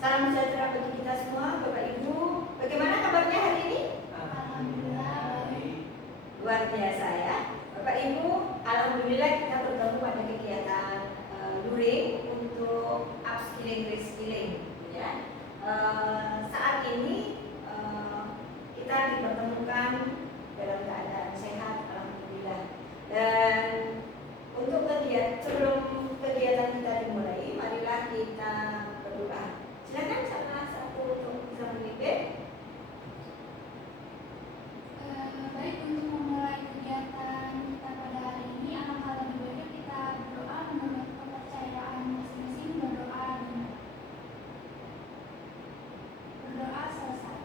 Salam sejahtera bagi kita semua, Bapak Ibu. Bagaimana kabarnya hari ini? Alhamdulillah baik. Luar biasa ya, Bapak Ibu. Alhamdulillah kita bertemu pada kegiatan luring untuk upskilling, reskilling, ya. Saat ini kita dipertemukan dalam keadaan sehat, alhamdulillah. Dan untuk sebelum kegiatan kita dimulai, marilah kita berdoa. Silakan salah satu untuk bisa memimpin. Baik, untuk memulai kegiatan kita pada hari ini, alangkah lebih baiknya kita berdoa menurut kepercayaan masing-masing. Berdoa selesai.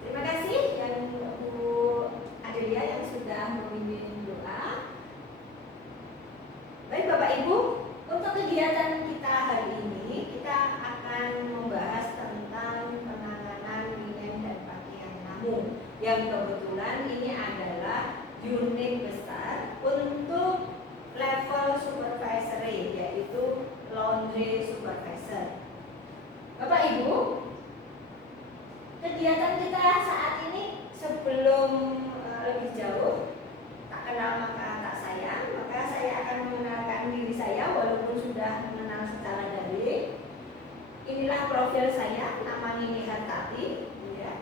Terima kasih yang Bu Adelia yang sudah memimpin doa. Baik Bapak Ibu, untuk kegiatan kita hari ini kita akan membahas tentang penanganan linen dan pakaian tamu, yang kebetulan ini adalah unit besar untuk level supervisory, yaitu laundry supervisor. Bapak Ibu, kegiatan kita saat ini sebelum lebih jauh tak kenal maka tak sayang, maka saya akan mengenalkan diri saya walaupun sudah mengenal secara daring. Inilah profil saya, nama Nini Hartati, ya.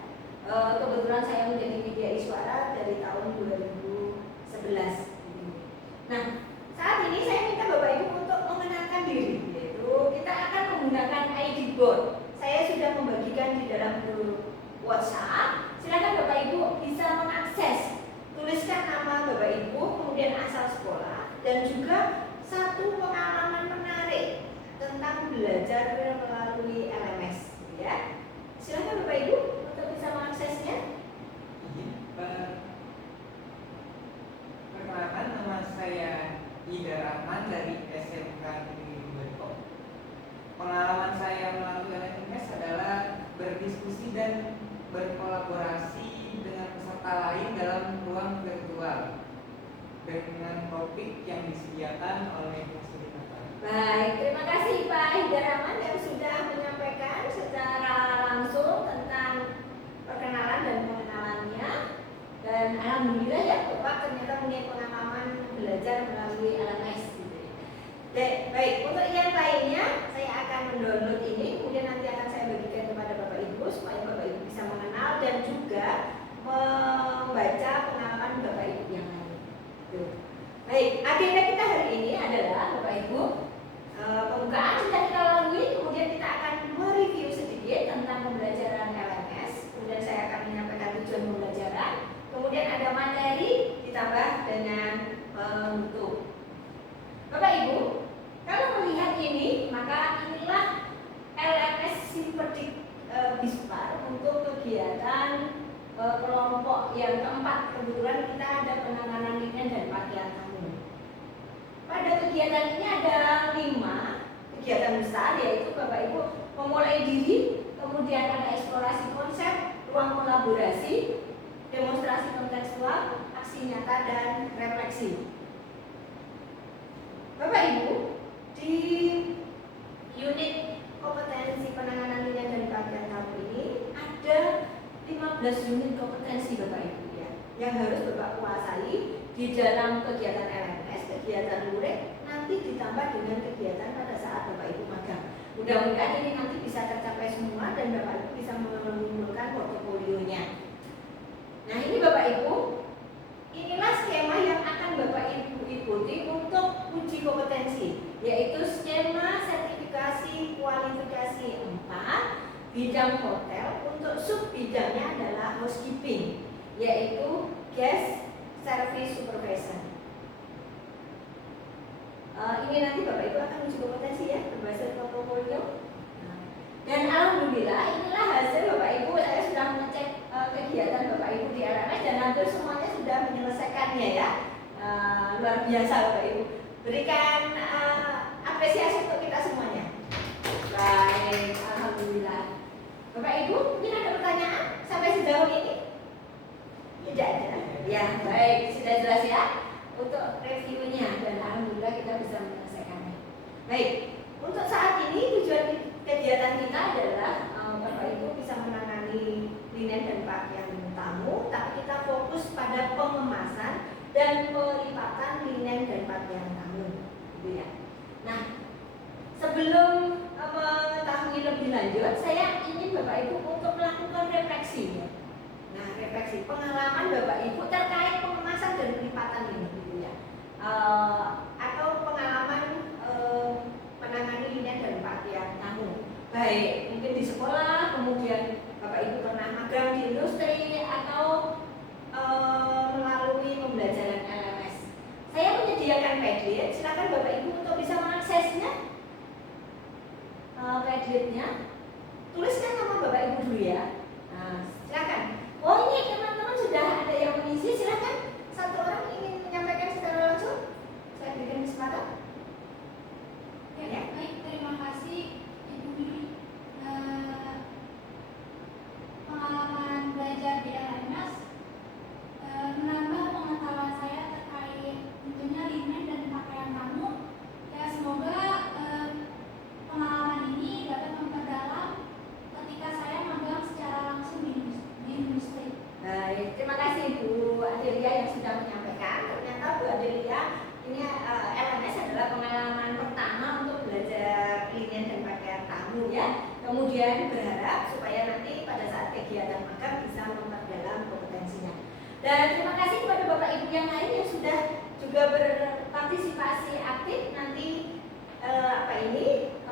Kebetulan saya menjadi media iswara dari tahun 2011. Nah, saat ini saya minta Bapak Ibu untuk mengenalkan diri, yaitu kita akan menggunakan ID board. Saya sudah membagikan di dalam grup WhatsApp. Silakan Bapak Ibu bisa mengakses. Tuliskan nama Bapak Ibu, kemudian asal sekolah, dan juga satu pengalaman menarik tentang belajar melalui LMS, ya. Silakan Bapak Ibu untuk bisa mengaksesnya. Perkenalkan, nama saya Ida Rahman dari SMK Negeri Depok. Pengalaman saya melalui LMS adalah berdiskusi dan berkolaborasi dengan peserta lain dalam ruang virtual dengan topik yang disediakan oleh fasilitator. Baik, terima kasih Pak Ida Rahman yang sudah menyampaikan secara langsung tentang perkenalan dan pengenalannya. Dan alhamdulillah ya Bapak ternyata punya pengalaman belajar melalui LMS. Baik, untuk yang lainnya saya akan mendownload ini, kemudian nanti akan saya bagikan kepada Bapak Ibu supaya Bapak Ibu bisa mengenal dan juga membaca pengalaman Bapak Ibu yang lain. Baik, agenda kita hari ini adalah Bapak Ibu, pembukaan sudah kita lalui, kemudian kita akan mereview sedikit tentang pembelajaran LMS, kemudian saya akan menyampaikan tujuan pembelajaran, kemudian ada materi ditambah dengan penutup. Bapak Ibu, kalau melihat ini, maka inilah LMS Simpedik Bispar untuk kegiatan kelompok yang keempat. Kebetulan kita ada penanganan linen dan pakaian tamu. Pada kegiatan ini ada 5 kegiatan besar, yaitu Bapak Ibu memulai diri, kemudian ada eksplorasi konsep, ruang kolaborasi, demonstrasi kontekstual, aksi nyata, dan refleksi. Bapak Ibu, di unit kompetensi penanganan linen dan pakaian tamu ini ada 15 unit kompetensi Bapak Ibu, ya, yang harus Bapak kuasai di dalam kegiatan LMS, kegiatan luring, nanti ditambah dengan kegiatan pada saat Bapak Ibu magang. Mudah-mudahan ini nanti bisa tercapai semua dan Bapak Ibu bisa mengumpulkan portofolionya. Nah, ini Bapak Ibu, inilah skema yang akan Bapak Ibu ikuti untuk uji kompetensi, yaitu skema sertifikasi kualifikasi 4 bidang hotel. Untuk sub bidangnya adalah housekeeping, yaitu guest service supervisor. Ini nanti Bapak Ibu akan uji kompetensi ya, berbasis portofolio. Dan alhamdulillah inilah hasil Bapak Ibu. Saya sudah mengecek kegiatan Bapak Ibu di LMS dan hampir semuanya sudah menyelesaikannya ya. Luar biasa Bapak Ibu. Berikan apresiasi untuk kita semuanya. Baik, alhamdulillah. Bapak Ibu, mungkin ada pertanyaan sampai sejauh ini? Tidak ada. Ya, baik, sudah jelas ya untuk reviewnya dan alhamdulillah kita bisa menyelesaikannya. Baik, untuk saat ini tujuan kegiatan kita adalah linen dan pakaian tamu, tapi kita fokus pada pengemasan dan pelipatan linen dan pakaian tamu, gitu ya. Nah, sebelum mengetahui lebih lanjut, saya ingin Bapak Ibu untuk melakukan refleksi, ya. Nah, refleksi pengalaman Bapak Ibu terkait pengemasan dan pelipatan ini, gitu ya. Atau pengalaman menangani linen dan pakaian tamu, baik mungkin di sekolah, kemudian Bapak Ibu pernah magang di industri atau melalui pembelajaran LMS. Saya menyediakan Padlet, silakan Bapak Ibu untuk bisa mengaksesnya. Padletnya, tuliskan nama Bapak Ibu dulu ya. Nah, silakan. Oh, ini teman-teman sudah ada yang mengisi, silakan. Satu orang ingin menyampaikan secara langsung, saya berikan kesempatan. Ya, baik, terima kasih Ibu Mimi. Pengalaman belajar di LMS menambah pengetahuan saya terkait tentunya linen dan pakaian tamu. Ya, semoga pengalaman ini dapat memperdalam ketika saya magang secara langsung di industri. Baik, terima kasih Bu Adelia yang sudah menyampaikan. Ternyata Bu Adelia ini LMS adalah pengalaman pertama untuk belajar linen dan pakaian tamu ya. Kemudian berharap supaya nanti pada saat kegiatan magang bisa memperdalam kompetensinya. Dan terima kasih kepada Bapak Ibu yang lain yang sudah juga berpartisipasi aktif. Nanti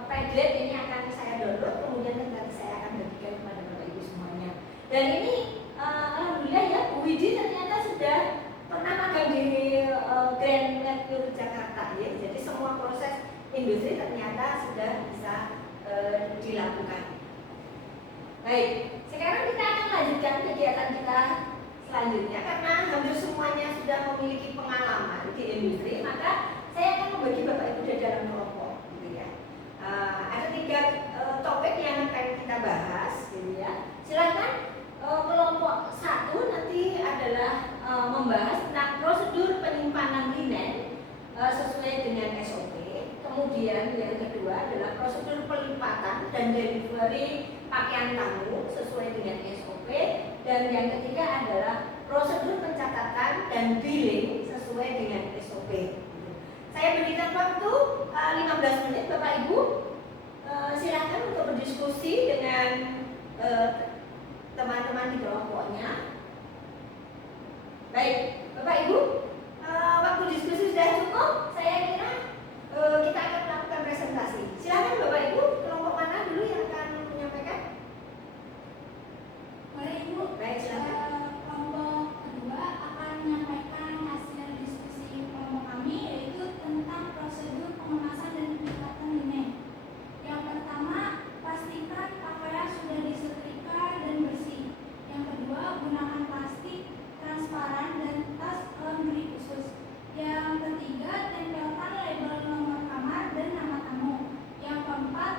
Padlet ini akan saya download, kemudian nanti saya akan bagikan kepada Bapak Ibu semuanya. Dan ini alhamdulillah ya, Bu Widi ternyata sudah pernah magang di Grand Mercure Jakarta ya. Jadi semua proses industri ternyata sudah bisa dilakukan. Baik, sekarang kita akan lanjutkan kegiatan kita selanjutnya karena hampir semuanya sudah memiliki pengalaman di industri, maka saya akan membagi Bapak Ibu di dalam kelompok, gitu ya. Ada 3 topik yang akan kita bahas, gitu ya. Silakan kelompok 1 nanti adalah membahas tentang prosedur penyimpanan linen sesuai dengan SOP. Kemudian yang kedua adalah prosedur pelipatan dan delivery pakaian tamu sesuai dengan SOP. Dan yang ketiga adalah prosedur pencatatan dan billing sesuai dengan SOP. Saya berikan waktu 15 menit Bapak Ibu. Silakan untuk berdiskusi dengan teman-teman di kelompoknya. Baik, Bapak Ibu, waktu diskusi sudah cukup. Saya kira kita akan melakukan presentasi. Silakan Bapak Ibu, kelompok mana dulu yang akan menyampaikan? Boleh Ibu. Baik, silakan. Kelompok kedua akan menyampaikan hasil diskusi kelompok kami, yaitu tentang prosedur pengemasan dan pelipatan linen. Yang pertama, pastikan pakaian sudah disetrika dan bersih. Yang kedua, gunakan plastik transparan dan tas laundry khusus. Yang ketiga, tempelkan label nomor kamar dan nama tamu. Yang keempat,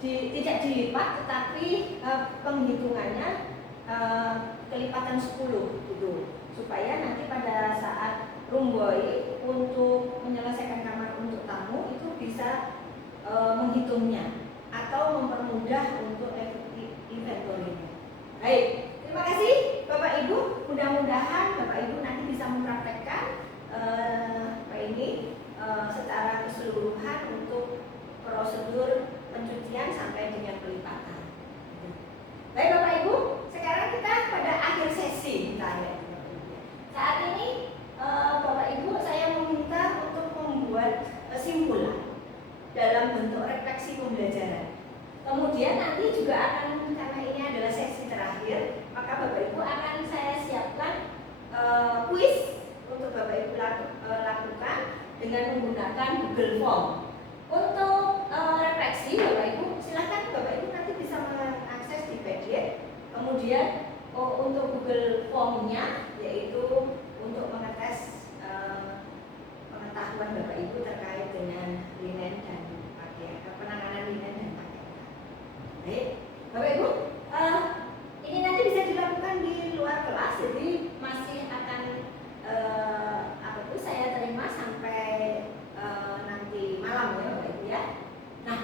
tidak dilipat, tetapi penghitungannya kelipatan 10 gitu, supaya nanti pada saat room boy untuk menyelesaikan kamar untuk tamu itu bisa menghitungnya atau mempermudah untuk inventory-nya. Baik, terima kasih Bapak Ibu. Mudah-mudahan Bapak Ibu nanti bisa mempraktekkan ini secara keseluruhan untuk prosedur pencucian sampai dengan pelipatan. Baik Bapak Ibu, sekarang kita pada akhir sesi kita ya. Saat ini Bapak Ibu saya meminta untuk membuat kesimpulan dalam bentuk refleksi pembelajaran. Kemudian nanti juga akan, karena ini adalah sesi terakhir, maka Bapak Ibu akan saya siapkan kuis untuk Bapak Ibu lakukan dengan menggunakan Google Form. Untuk refleksi Bapak Ibu, silakan Bapak Ibu nanti bisa mengakses di PDF. Kemudian untuk Google Form-nya yaitu untuk mengetes pengetahuan Bapak Ibu terkait dengan linen dan pakaian, penanganan linen dan pakaian. Baik, Bapak Ibu, ini nanti bisa dilakukan di luar kelas, jadi masih akan saya terima sampai nanti malam ya Bapak Ibu ya. Nah,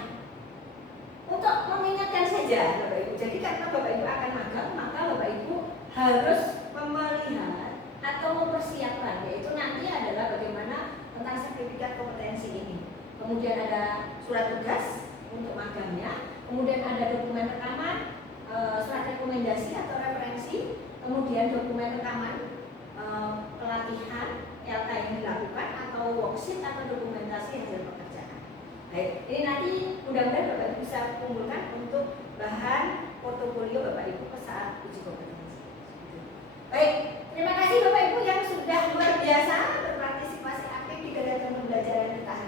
untuk mengingatkan saja Bapak Ibu, jadi karena Bapak Ibu akan magang, maka Bapak Ibu harus melihat atau mempersiapkan, yaitu nanti adalah bagaimana tentang sertifikat kompetensi ini. Kemudian ada surat tugas untuk magangnya, kemudian ada dokumen rekaman, surat rekomendasi atau referensi, kemudian dokumen rekaman pelatihan LK yang dilakukan atau worksheet atau dokumentasi hasil pekerjaan. Baik, ini nanti mudah-mudahan Bapak Ibu bisa kumpulkan untuk bahan portofolio Bapak Ibu saat uji kompetensi. Baik, terima kasih Bapak Ibu yang sudah luar biasa berpartisipasi aktif di kegiatan pembelajaran kita hari